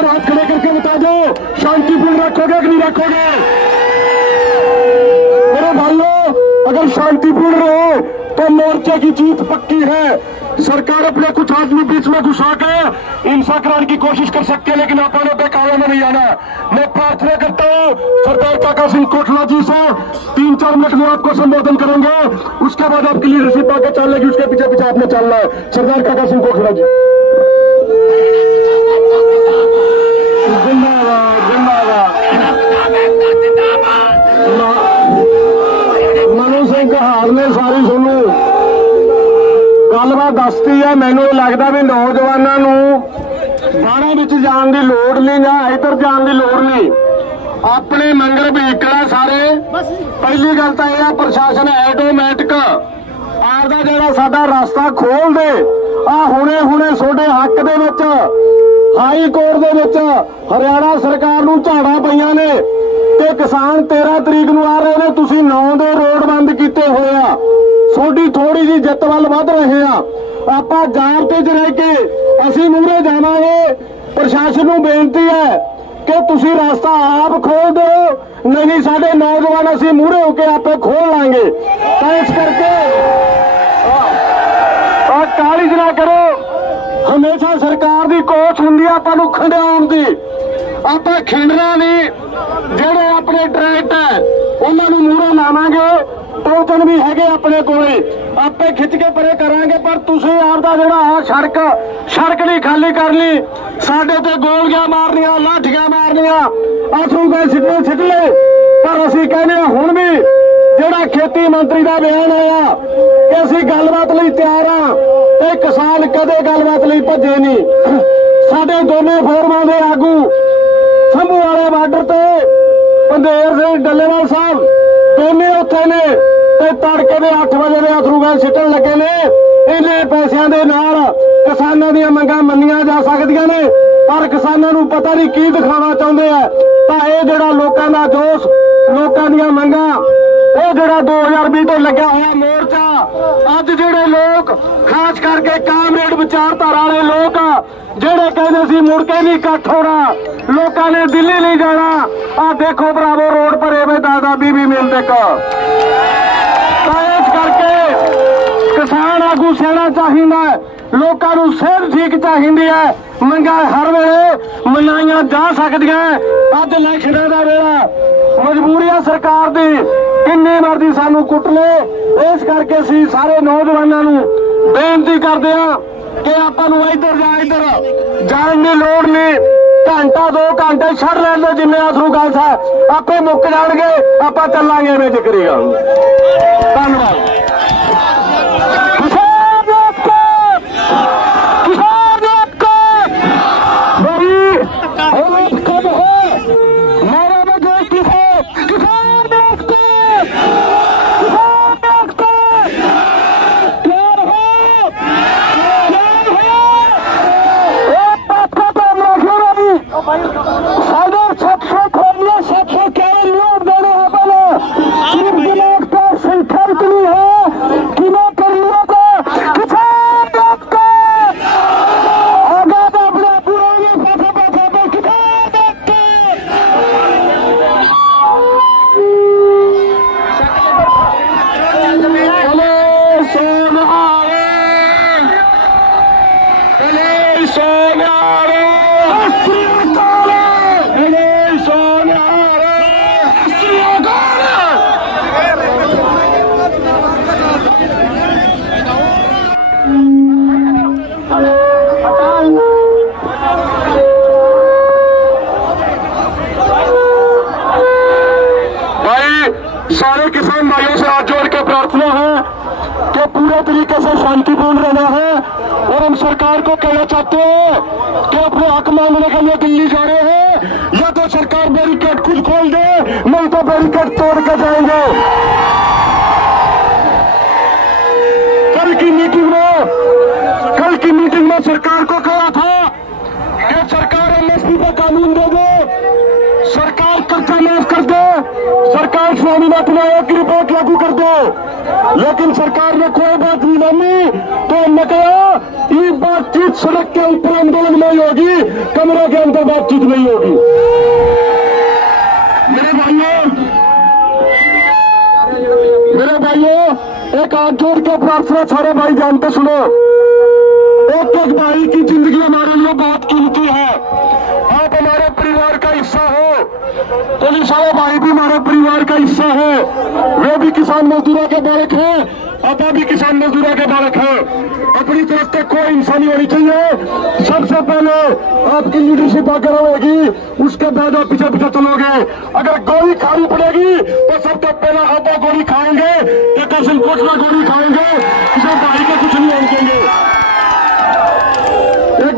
पर हाथ खड़े करके बता दो शांतिपूर्ण रखोगे कि नहीं रखोगे मेरे भाइयों अगर शांतिपूर्ण रहो तो मोर्चे की जीत पक्की है सरकार अपने कुछ आदमी बीच में घुसा के हिंसा कराने की कोशिश कर सकती है लेकिन अपने बेकारों में नहीं आना मैं प्रार्थना करता हूँ सरदार काका सिंह कोटला जी से तीन चार मिनट में आपको संबोधन करेंगे उसके बाद आपकी लीडरशिप आगे चल लेगी उसके पीछे पीछे आपने चलना है सरदार काका सिंह कोटला जी ਗੱਲਬਾਤ ਦੱਸਤੀ ਮੈਨੂੰ ਲੱਗਦਾ ਵੀ ਨੌਜਵਾਨਾਂ ਨੂੰ ਬਾਣਾ ਵਿੱਚ ਜਾਣ ਦੀ ਲੋੜ ਨਹੀਂ ਜਾਂ ਇੱਧਰ ਜਾਣ ਦੀ ਲੋੜ ਨਹੀਂ। ਆਪਣੇ ਮੰਗਰ ਵਹੀਕਲ ਸਾਰੇ। ਪਹਿਲੀ ਗੱਲ ਤਾਂ ਇਹ ਆ, ਪ੍ਰਸ਼ਾਸਨ ਆਟੋਮੈਟਿਕ ਆਪਦਾ ਜਿਹੜਾ ਸਾਡਾ ਰਸਤਾ ਖੋਲ ਦੇ, ਆ ਹੁਣੇ ਹੁਣੇ ਤੁਹਾਡੇ ਹੱਕ ਦੇ ਵਿੱਚ ਹਾਈ ਕੋਰਟ ਦੇ ਵਿੱਚ ਹਰਿਆਣਾ ਸਰਕਾਰ ਨੂੰ ਝਾੜਾਂ ਪਈਆਂ ਨੇ ਤੇ ਕਿਸਾਨ 13 ਤਰੀਕ ਨੂੰ ਆ ਰਹੇ ਨੇ, ਤੁਸੀਂ 9 ਦੇ ਰੋਡ ਬੰਦ ਕੀਤੇ ਹੋਏ ਆ। ਤੁਹਾਡੀ ਥੋੜੀ ਜੀ ਜਿੱਤ ਵੱਲ ਵੱਧ ਰਹੇ ਆ। ਆਪਾਂ ਜਾਮ ਤੇ ਰਹਿ ਕੇ ਅਸੀਂ ਮੂਹਰੇ ਜਾਵਾਂਗੇ, ਪ੍ਰਸ਼ਾਸਨ ਨੂੰ ਬੇਨਤੀ ਹੈ ਕਿ ਤੁਸੀਂ ਰਸਤਾ ਆਪ ਖੋਲ ਦਿਓ, ਨਹੀਂ ਸਾਡੇ ਨੌਜਵਾਨ ਅਸੀਂ ਮੂਹਰੇ ਹੋ ਕੇ ਆਪੇ ਖੋਲ ਲਾਂਗੇ। ਤਾਂ ਇਸ ਕਰਕੇ ਆ ਕਾਲੀ ਨਾ ਕਰੋ। ਹਮੇਸ਼ਾ ਸਰਕਾਰ ਦੀ ਕੋਸ਼ ਹੁੰਦੀ ਆ ਆਪਾਂ ਨੂੰ ਖੰਡਾਉਣ ਦੀ। ਆਪਾਂ ਖਿੰਡਣਾ ਨਹੀਂ। ਜਿਹੜੇ ਆਪਣੇ ਡਰਾਈਟ ਹੈ, ਉਹਨਾਂ ਨੂੰ ਮੂਹਰੇ ਲਾਵਾਂਗੇ। ਟੋਕਨ ਵੀ ਹੈਗੇ ਆਪਣੇ ਕੋਲੇ। ਆਪੇ ਖਿੱਚ ਕੇ ਪਰੇ ਕਰਾਂਗੇ, ਪਰ ਤੁਸੀਂ ਆਪਦਾ ਜਿਹੜਾ ਆ ਸੜਕ ਸੜਕ ਨਹੀਂ ਖਾਲੀ ਕਰ ਲਈ ਸਾਡੇ ਤੇ ਗੋਲੀਆਂ ਮਾਰਨੀਆਂ, ਲਾਠੀਆਂ ਮਾਰਨੀਆਂ। ਆਸੂ ਗਏ ਸਿੱਟੇ ਸਿੱਟ ਲੈ ਪਰ ਅਸੀਂ ਕਹਿੰਦੇ ਹਾਂ ਹੁਣ ਵੀ ਜਿਹੜਾ ਖੇਤੀ ਮੰਤਰੀ ਦਾ ਬਿਆਨ ਆਇਆ ਕਿ ਅਸੀਂ ਗੱਲਬਾਤ ਲਈ ਤਿਆਰ ਆ, ਤੇ ਕਿਸਾਨ ਕਦੇ ਗੱਲਬਾਤ ਲਈ ਭੱਜੇ ਨਹੀਂ। ਸਾਡੇ ਦੋਨੇ ਫੋਰਮਾਂ ਦੇ ਆਗੂ ਸੰਭੂ ਵਾਲੇ ਬਾਰਡਰ ਤੇ, ਪੰਦੇਰ ਸਿੰਘ ਡੱਲੇਵਾਲ ਸਾਹਿਬ ਦੋਨੇ ਉੱਥੇ ਨੇ। ਤੇ ਤੜਕੇ ਦੇ 8 ਵਜੇ ਦੇ ਅਥਰੂ ਗੈਸ ਸਿੱਟਣ ਲੱਗੇ ਨੇ। ਇਹਨੇ ਪੈਸਿਆਂ ਦੇ ਨਾਲ ਕਿਸਾਨਾਂ ਦੀਆਂ ਮੰਗਾਂ ਮੰਨੀਆਂ ਜਾ ਸਕਦੀਆਂ ਨੇ, ਪਰ ਕਿਸਾਨਾਂ ਨੂੰ ਪਤਾ ਨਹੀਂ ਕੀ ਦਿਖਾਉਣਾ ਚਾਹੁੰਦੇ ਆ। ਤਾਂ ਇਹ ਜਿਹੜਾ ਲੋਕਾਂ ਦਾ ਜੋਸ਼, ਲੋਕਾਂ ਦੀਆਂ ਮੰਗਾਂ ਉਹ ਜਿਹੜਾ 2020 ਤੋਂ ਲੱਗਿਆ ਹੋਇਆ ਮੋਰਚਾ, ਅੱਜ ਜਿਹੜੇ ਲੋਕ, ਖਾਸ ਕਰਕੇ ਕਾਮਰੇਡ ਵਿਚਾਰਧਾਰਾ ਵਾਲੇ ਲੋਕ, ਜਿਹੜੇ ਕਹਿੰਦੇ ਸੀ ਮੁੜ ਕੇ ਨਹੀਂ ਇਕੱਠ ਹੋਣਾ, ਲੋਕਾਂ ਨੇ ਦਿੱਲੀ ਨਹੀਂ ਜਾਣਾ। ਆ ਦੇਖੋ ਭਰਾਵੋ, ਰੋਡ ਭਰੇ ਵੇ ਦਾਦਾ ਬੀਬੀ ਮਿਲ ਤੱਕ। ਕਿਸਾਨ ਆਗੂ ਸੇਣਾ ਚਾਹੀਦਾ ਲੋਕਾਂ ਨੂੰ ਸਿਹਤ ਠੀਕ ਚਾਹੀਦੀ ਹੈ। ਮੰਗਾਂ ਹਰ ਵੇਲੇ ਮਨਾਈਆਂ ਜਾ ਸਕਦੀਆਂ ਅੱਜ ਇਲੈਕਸ਼ਨਾਂ ਦਾ ਵੇਲਾ ਮਜਬੂਰੀ ਸਰਕਾਰ ਦੀ, ਕਿੰਨੇ ਮਰਦੀ ਸਾਨੂੰ ਕੁੱਟ ਲੈ। ਇਸ ਕਰਕੇ ਅਸੀਂ ਸਾਰੇ ਨੌਜਵਾਨਾਂ ਨੂੰ ਬੇਨਤੀ ਕਰਦੇ ਹਾਂ ਕਿ ਆਪਾਂ ਨੂੰ ਇੱਧਰ ਜਾ ਇੱਧਰ ਜਾਣ ਦੀ ਲੋੜ ਨਹੀਂ। ਘੰਟਾ, ਦੋ ਘੰਟੇ ਛੱਡ ਲੈਣ ਦੇ ਜਿੰਨੇ ਆਥਰੂ ਗੱਲ ਹੈ ਆਪੇ ਮੁੱਕ ਜਾਣਗੇ, ਆਪਾਂ ਚੱਲਾਂਗੇ ਐਵੇਂ ਜ਼ਿਕਰੀਗਾ ਧੰਨਵਾਦ। सारे किसान भाइयों से हाथ जोड़ के प्रार्थना है कि पूरे तरीके से शांतिपूर्ण रहना है। हम सरकार को कहना चाहते हैं कि अपने हक मांगने के लिए दिल्ली जा रहे हैं या तो सरकार बैरिकेड खुद खोल दे नहीं तो बैरिकेड तोड़ के जाएंगे सरकार स्वामीनाथन आयोग की रिपोर्ट लागू कर दो लेकिन सरकार ने कोई बात नहीं मानी तो हमने कहा ये बातचीत सड़क के ऊपर आंदोलन में ही होगी कमरे के अंदर बातचीत नहीं होगी मेरे भाइयों मेरे भाइयों एक हाथ जोड़ के प्रार्थना सारे भाई जानते सुनो एक एक भाई की जिंदगी हमारे लिए बहुत कीमती है आप हमारे परिवार का हिस्सा हो पुलिस वाले भाई भी हमारे परिवार का हिस्सा है वे भी किसान मजदूरों के बालक हैं आपा भी किसान मजदूरों के बालक हैं अपनी तरफ से कोई इंसानी होनी चाहिए सबसे पहले आपकी लीडरशिप आकर होगी उसके बाद आप पीछे पीछे चलोगे अगर गोली खानी पड़ेगी तो सबसे पहले आपा गोली खाएंगे कि कसम कुछ ना गोली खाएंगे किसी भाई के कुछ नहीं होने देंगे